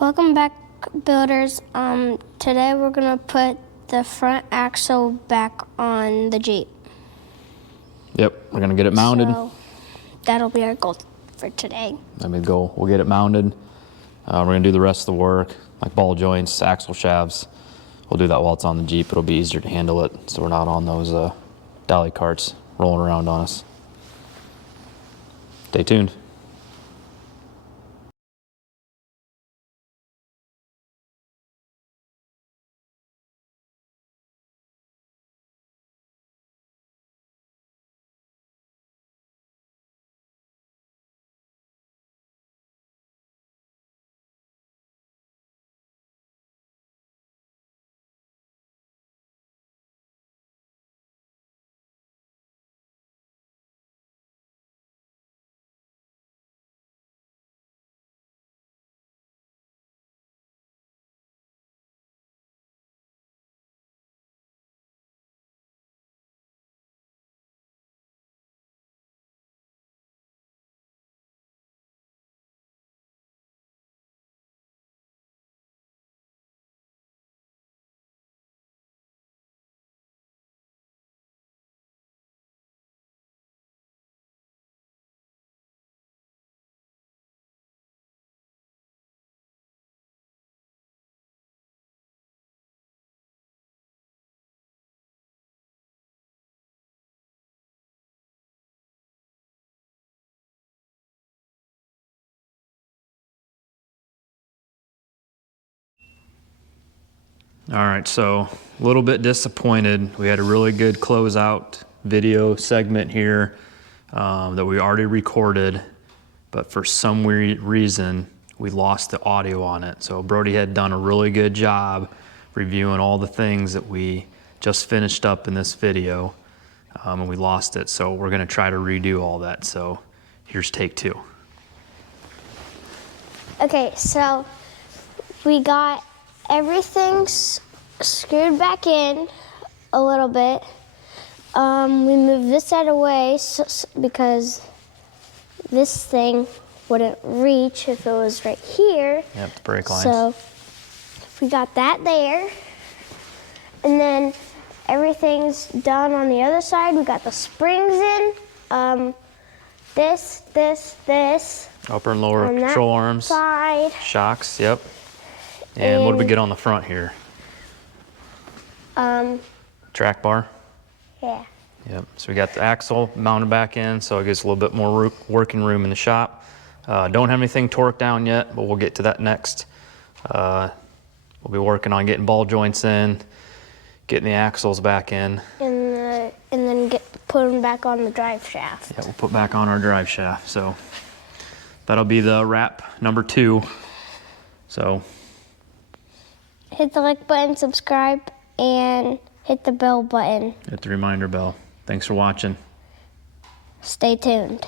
Welcome back, builders. Today we're gonna put the front axle back on the Jeep. Yep, we're gonna get it mounted. So that'll be our goal for today. That'll be the goal. We'll get it mounted. We're gonna do the rest of the work, like ball joints, axle shafts. We'll do that while it's on the Jeep. It'll be easier to handle it, so we're not on those dolly carts rolling around on us. Stay tuned. All right, so a little bit disappointed. We had a really good closeout video segment here that we already recorded, but for some weird reason, we lost the audio on it. So Brody had done a really good job reviewing all the things that we just finished up in this video, and we lost it. So we're gonna try to redo all that. So here's take two. Okay, so we got everything screwed back in a little bit. We moved this out of the way because this thing wouldn't reach if it was right here. Yep, the brake lines. So we got that there. And then everything's done on the other side. We got the springs in. This. Upper and lower control arms. Side. Shocks, yep. And what did we get on the front here? Track bar? Yeah. Yep, so we got the axle mounted back in, so it gives a little bit more working room in the shop. Don't have anything torqued down yet, but we'll get to that next. We'll be working on getting ball joints in, getting the axles back in. And then put them back on the drive shaft. Yeah, we'll put back on our drive shaft. So that'll be the wrap number 2. So hit the like button, subscribe, and hit the bell button. hit the reminder bell. Thanks for watching. Stay tuned.